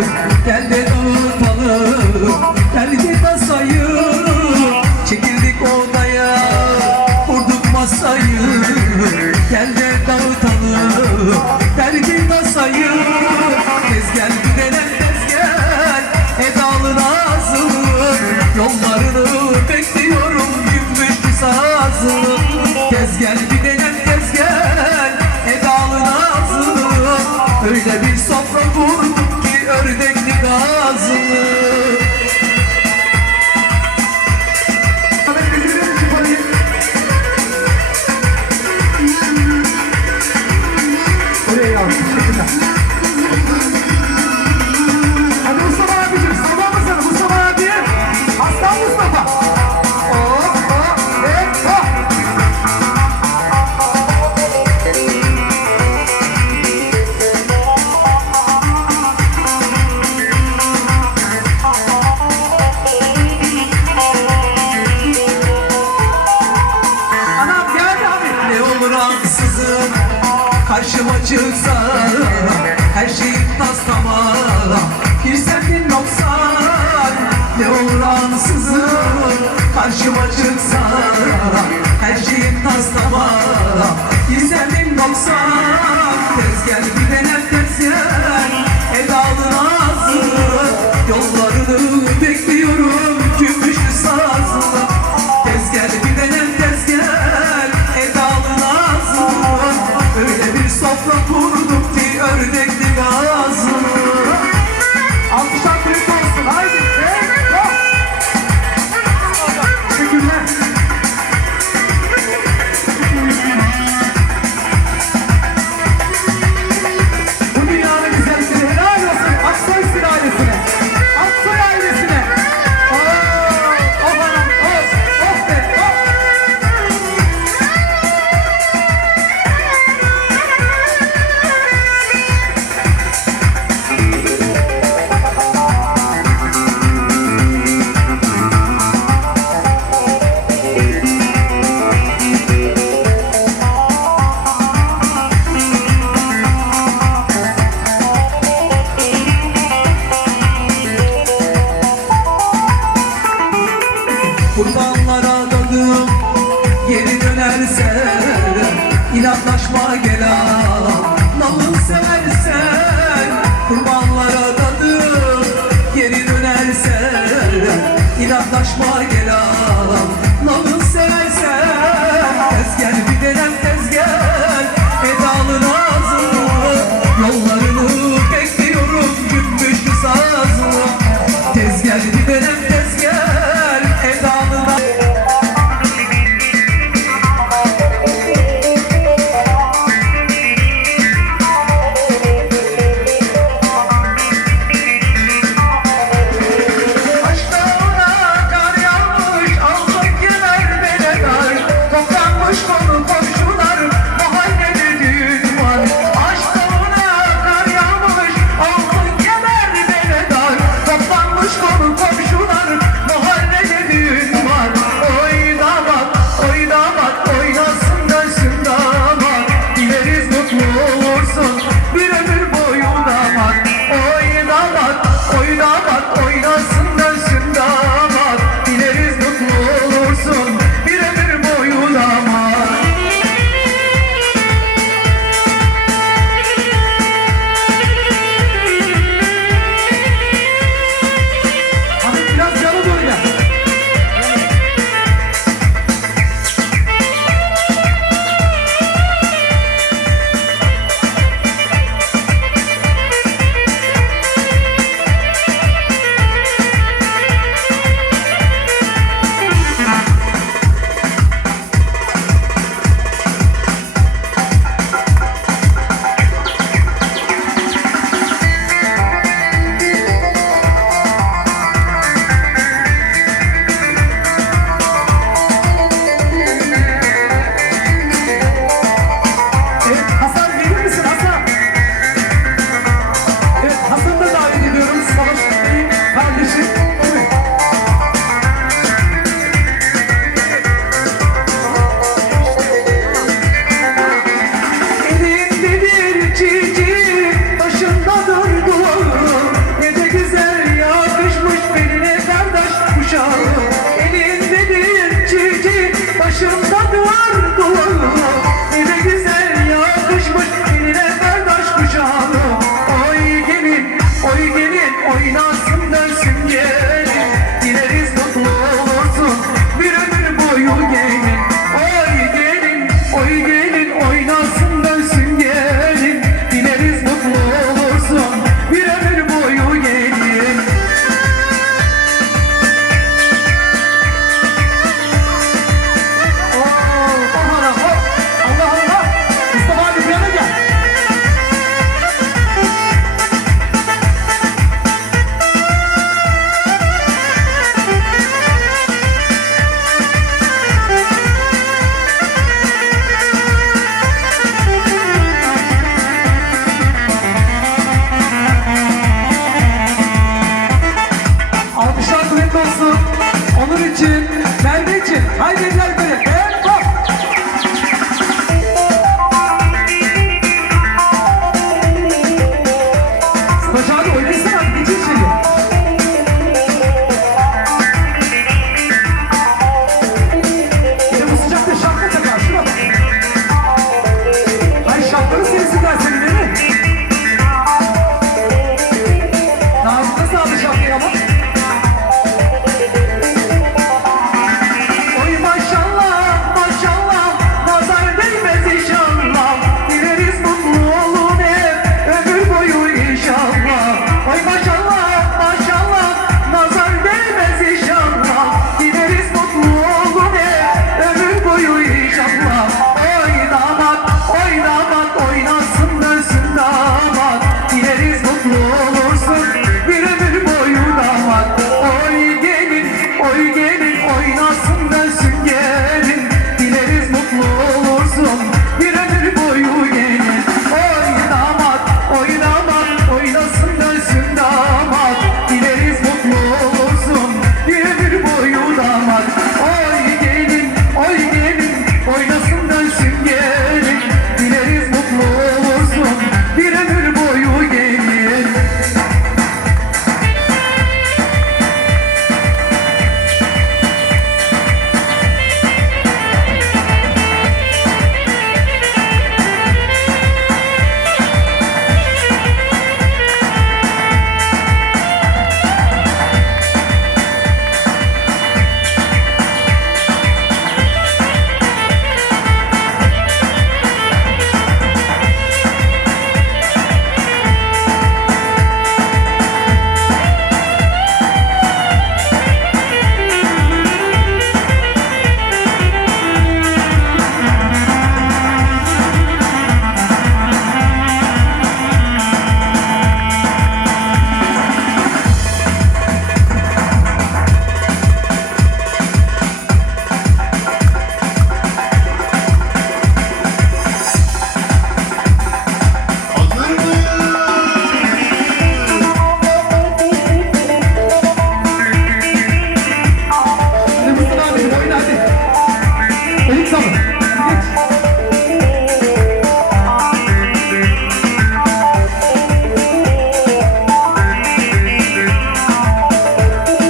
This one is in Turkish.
Yeah. Karşıma çıksa her şey tas tamam. Girsem bin doksan ne olur ansızın. Karşıma çıksa her şey tas tamam. Girsem bin doksan my front yaklaşma gel ağlam Namı seversen kurbanlara dadır Geri dönersen. İnatlaşma gel ağlam G G Kuvvetli olsun. Onur için,